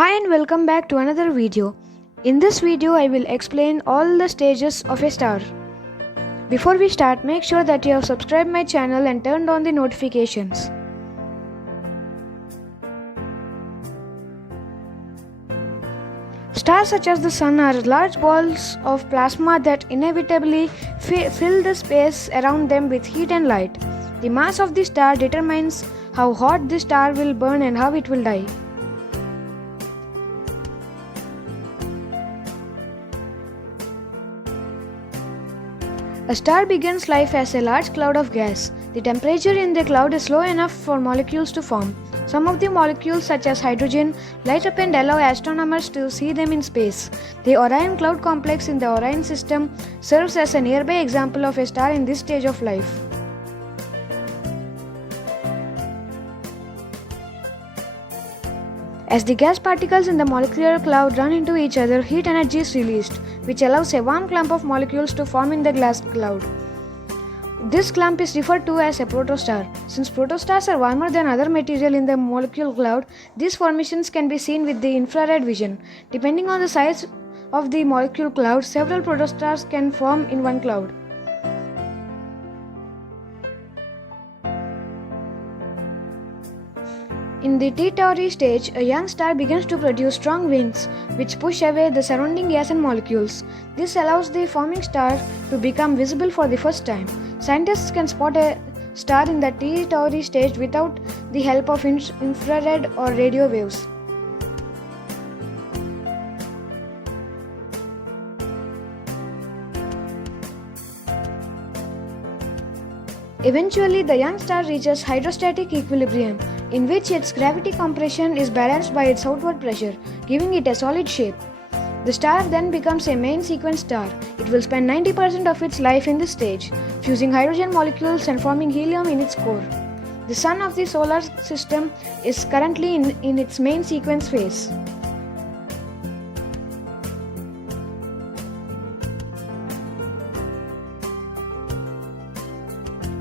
Hi and welcome back to another video. In this video I will explain all the stages of a star. Before we start, make sure that you have subscribed my channel and turned on the notifications. Stars such as the Sun are large balls of plasma that inevitably fill the space around them with heat and light. The mass of the star determines how hot the star will burn and how it will die. A star begins life as a large cloud of gas. The temperature in the cloud is low enough for molecules to form. Some of the molecules, such as hydrogen, light up and allow astronomers to see them in space. The Orion cloud complex in the Orion system serves as a nearby example of a star in this stage of life. As the gas particles in the molecular cloud run into each other, heat energy is released, which allows a warm clump of molecules to form in the gas cloud. This clump is referred to as a protostar. Since protostars are warmer than other material in the molecular cloud, these formations can be seen with the infrared vision. Depending on the size of the molecular cloud, several protostars can form in one cloud. In the T Tauri stage, a young star begins to produce strong winds, which push away the surrounding gas and molecules. This allows the forming star to become visible for the first time. Scientists can spot a star in the T Tauri stage without the help of infrared or radio waves. Eventually, the young star reaches hydrostatic equilibrium, in which its gravity compression is balanced by its outward pressure, giving it a solid shape. The star then becomes a main sequence star. It will spend 90% of its life in this stage, fusing hydrogen molecules and forming helium in its core. The Sun of the solar system is currently in its main sequence phase.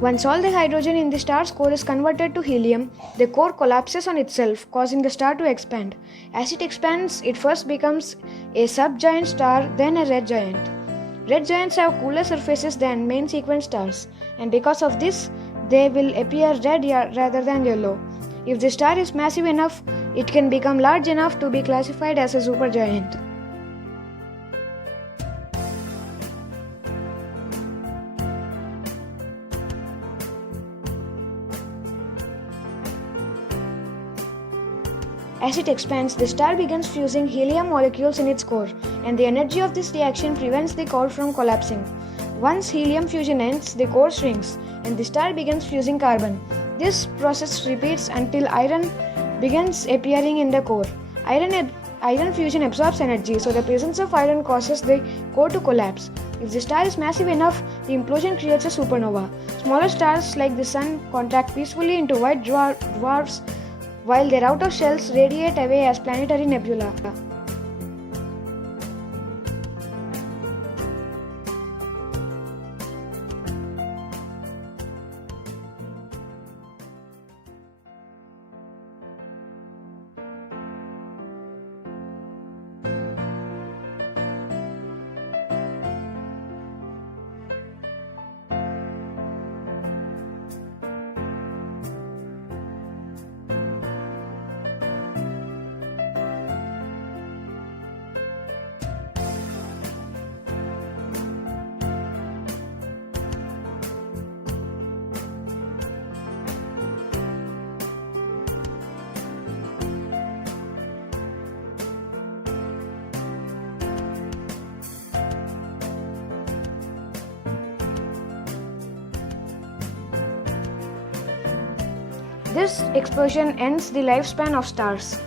Once all the hydrogen in the star's core is converted to helium, the core collapses on itself, causing the star to expand. As it expands, it first becomes a subgiant star, then a red giant. Red giants have cooler surfaces than main sequence stars, and because of this, they will appear red rather than yellow. If the star is massive enough, it can become large enough to be classified as a supergiant. As it expands, the star begins fusing helium molecules in its core, and the energy of this reaction prevents the core from collapsing. Once helium fusion ends, the core shrinks, and the star begins fusing carbon. This process repeats until iron begins appearing in the core. Iron fusion absorbs energy, so the presence of iron causes the core to collapse. If the star is massive enough, the implosion creates a supernova. Smaller stars like the Sun contract peacefully into white dwarfs, while their outer shells radiate away as planetary nebulae. This explosion ends the lifespan of stars.